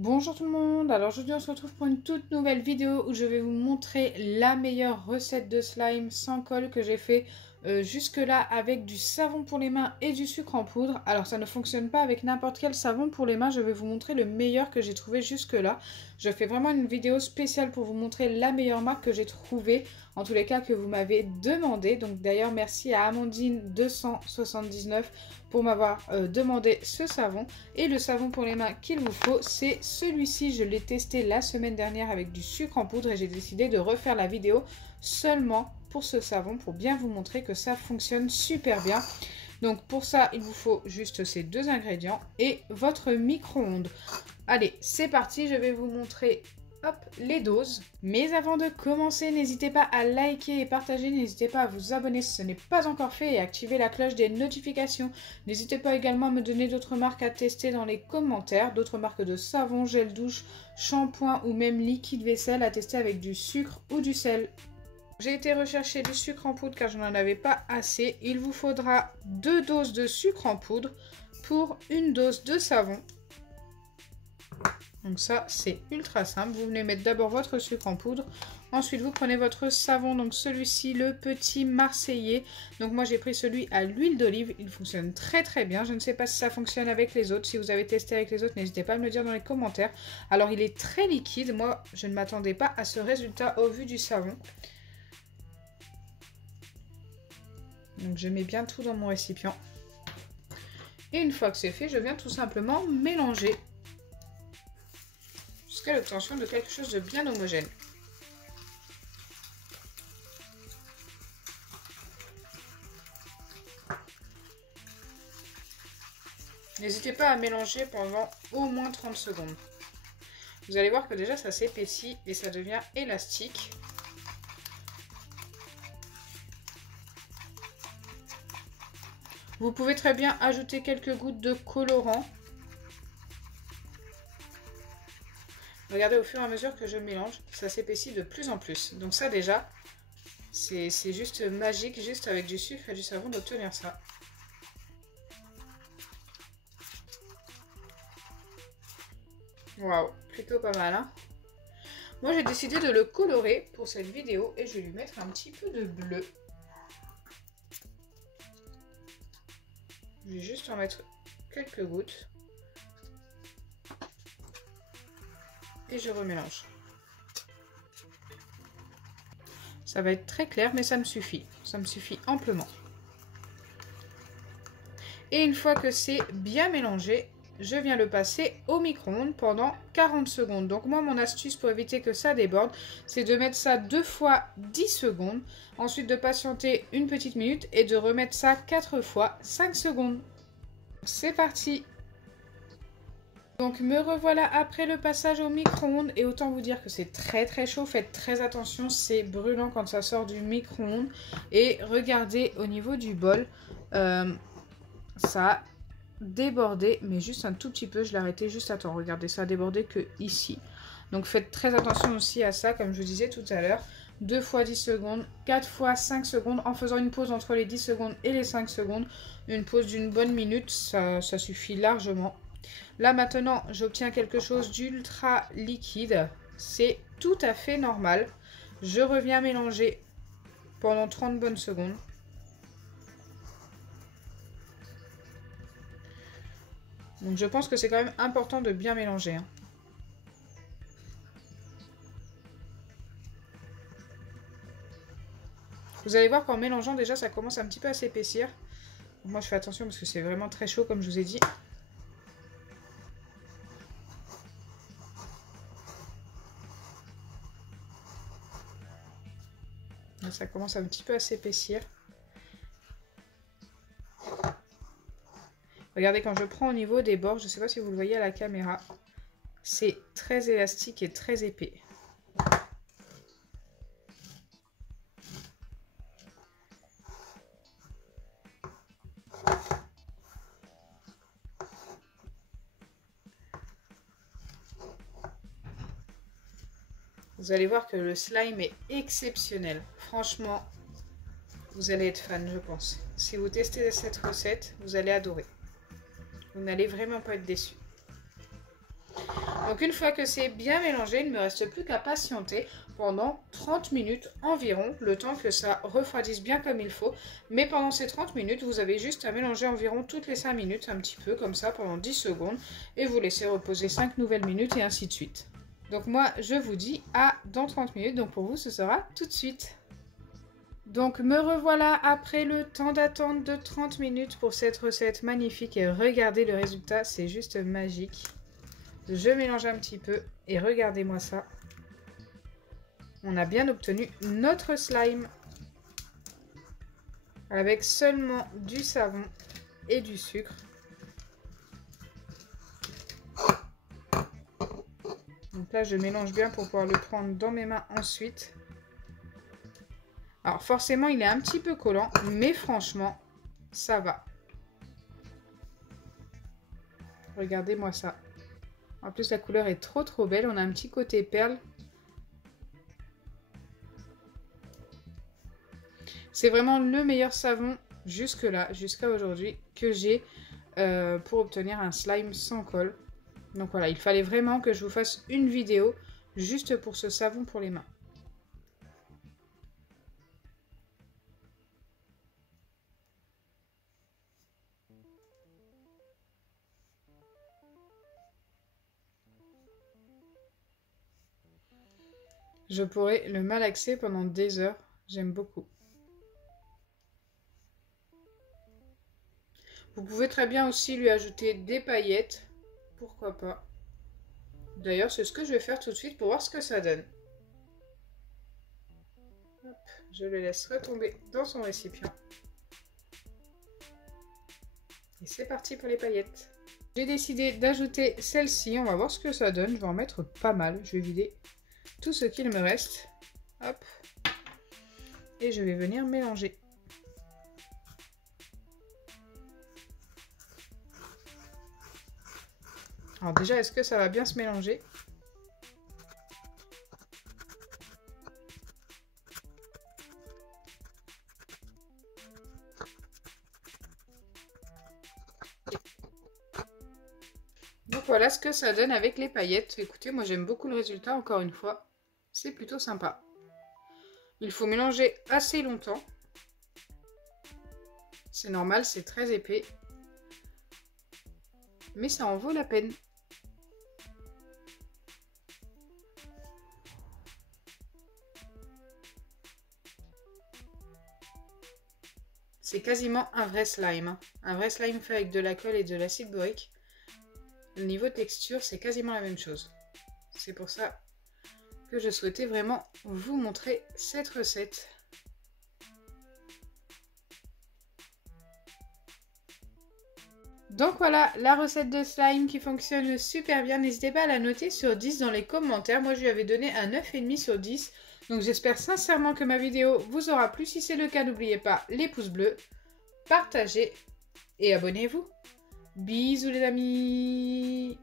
Bonjour tout le monde, alors aujourd'hui on se retrouve pour une toute nouvelle vidéo où je vais vous montrer la meilleure recette de slime sans colle que j'ai fait jusque là avec du savon pour les mains et du sucre en poudre. Alors ça ne fonctionne pas avec n'importe quel savon pour les mains, je vais vous montrer le meilleur que j'ai trouvé jusque là. Je fais vraiment une vidéo spéciale pour vous montrer la meilleure marque que j'ai trouvée, en tous les cas que vous m'avez demandé. Donc d'ailleurs merci à Amandine279 pour m'avoir demandé ce savon. Et le savon pour les mains qu'il vous faut, c'est celui-ci. Je l'ai testé la semaine dernière avec du sucre en poudre et j'ai décidé de refaire la vidéo seulement pour ce savon pour bien vous montrer que ça fonctionne super bien. Donc pour ça, il vous faut juste ces deux ingrédients et votre micro-ondes. Allez, c'est parti, je vais vous montrer hop, les doses. Mais avant de commencer, n'hésitez pas à liker et partager, n'hésitez pas à vous abonner si ce n'est pas encore fait et activer la cloche des notifications. N'hésitez pas également à me donner d'autres marques à tester dans les commentaires, d'autres marques de savon, gel douche, shampoing ou même liquide vaisselle à tester avec du sucre ou du sel. J'ai été rechercher du sucre en poudre car je n'en avais pas assez. Il vous faudra 2 doses de sucre en poudre pour une dose de savon. Donc ça, c'est ultra simple. Vous venez mettre d'abord votre sucre en poudre. Ensuite, vous prenez votre savon. Donc celui-ci, le petit Marseillais. Donc moi, j'ai pris celui à l'huile d'olive. Il fonctionne très très bien. Je ne sais pas si ça fonctionne avec les autres. Si vous avez testé avec les autres, n'hésitez pas à me le dire dans les commentaires. Alors, il est très liquide. Moi, je ne m'attendais pas à ce résultat au vu du savon. Donc je mets bien tout dans mon récipient. Et une fois que c'est fait, je viens tout simplement mélanger jusqu'à l'obtention de quelque chose de bien homogène. N'hésitez pas à mélanger pendant au moins 30 secondes. Vous allez voir que déjà ça s'épaissit et ça devient élastique. Vous pouvez très bien ajouter quelques gouttes de colorant. Regardez, au fur et à mesure que je mélange, ça s'épaissit de plus en plus. Donc ça déjà, c'est juste magique, juste avec du sucre et du savon d'obtenir ça. Waouh, plutôt pas mal, hein? Moi j'ai décidé de le colorer pour cette vidéo et je vais lui mettre un petit peu de bleu. Je vais juste en mettre quelques gouttes. Et je remélange. Ça va être très clair, mais ça me suffit. Ça me suffit amplement. Et une fois que c'est bien mélangé, je viens le passer au micro-ondes pendant 40 secondes. Donc moi, mon astuce pour éviter que ça déborde, c'est de mettre ça 2 fois 10 secondes. Ensuite de patienter une petite minute et de remettre ça 4 fois 5 secondes. C'est parti! Donc me revoilà après le passage au micro-ondes et autant vous dire que c'est très très chaud, faites très attention, c'est brûlant quand ça sort du micro-ondes. Et regardez au niveau du bol, ça a débordé, mais juste un tout petit peu, je l'ai arrêté juste à temps, regardez, ça a débordé que ici. Donc faites très attention aussi à ça, comme je vous disais tout à l'heure, 2 fois 10 secondes, 4 fois 5 secondes, en faisant une pause entre les 10 secondes et les 5 secondes, une pause d'une bonne minute, ça suffit largement. Là maintenant, j'obtiens quelque chose d'ultra liquide. C'est tout à fait normal. Je reviens mélanger pendant 30 bonnes secondes. Donc je pense que c'est quand même important de bien mélanger, hein. Vous allez voir qu'en mélangeant déjà, ça commence un petit peu à s'épaissir. Moi je fais attention parce que c'est vraiment très chaud comme je vous ai dit. Là, ça commence un petit peu à s'épaissir. Regardez, quand je prends au niveau des bords, je ne sais pas si vous le voyez à la caméra, c'est très élastique et très épais. Vous allez voir que le slime est exceptionnel. Franchement, vous allez être fan, je pense. Si vous testez cette recette, vous allez adorer. Vous n'allez vraiment pas être déçus. Donc une fois que c'est bien mélangé, il ne me reste plus qu'à patienter pendant 30 minutes environ, le temps que ça refroidisse bien comme il faut. Mais pendant ces 30 minutes, vous avez juste à mélanger environ toutes les 5 minutes, un petit peu comme ça pendant 10 secondes. Et vous laissez reposer 5 nouvelles minutes et ainsi de suite. Donc moi, je vous dis à dans 30 minutes, donc pour vous, ce sera tout de suite. Donc me revoilà après le temps d'attente de 30 minutes pour cette recette magnifique. Et regardez le résultat, c'est juste magique. Je mélange un petit peu et regardez-moi ça. On a bien obtenu notre slime avec seulement du savon et du sucre. Donc là, je mélange bien pour pouvoir le prendre dans mes mains ensuite. Alors forcément, il est un petit peu collant, mais franchement, ça va. Regardez-moi ça. En plus, la couleur est trop belle. On a un petit côté perle. C'est vraiment le meilleur savon jusque-là, jusqu'à aujourd'hui, que j'ai pour obtenir un slime sans colle. Donc voilà, il fallait vraiment que je vous fasse une vidéo juste pour ce savon pour les mains. Je pourrais le malaxer pendant des heures, j'aime beaucoup. Vous pouvez très bien aussi lui ajouter des paillettes, pourquoi pas. D'ailleurs, c'est ce que je vais faire tout de suite pour voir ce que ça donne. Hop, je le laisse retomber dans son récipient. Et c'est parti pour les paillettes. J'ai décidé d'ajouter celle-ci, on va voir ce que ça donne. Je vais en mettre pas mal, je vais vider tout ce qu'il me reste. Hop. Et je vais venir mélanger. Alors déjà, est-ce que ça va bien se mélanger? Donc voilà ce que ça donne avec les paillettes. Écoutez, moi j'aime beaucoup le résultat, encore une fois. C'est plutôt sympa. Il faut mélanger assez longtemps. C'est normal, c'est très épais. Mais ça en vaut la peine. C'est quasiment un vrai slime. Hein. Un vrai slime fait avec de la colle et de l'acide borique. Au niveau texture, c'est quasiment la même chose. C'est pour ça que je souhaitais vraiment vous montrer cette recette. Donc voilà, la recette de slime qui fonctionne super bien. N'hésitez pas à la noter sur 10 dans les commentaires. Moi, je lui avais donné un 9,5 sur 10. Donc j'espère sincèrement que ma vidéo vous aura plu. Si c'est le cas, n'oubliez pas les pouces bleus, partagez et abonnez-vous. Bisous les amis!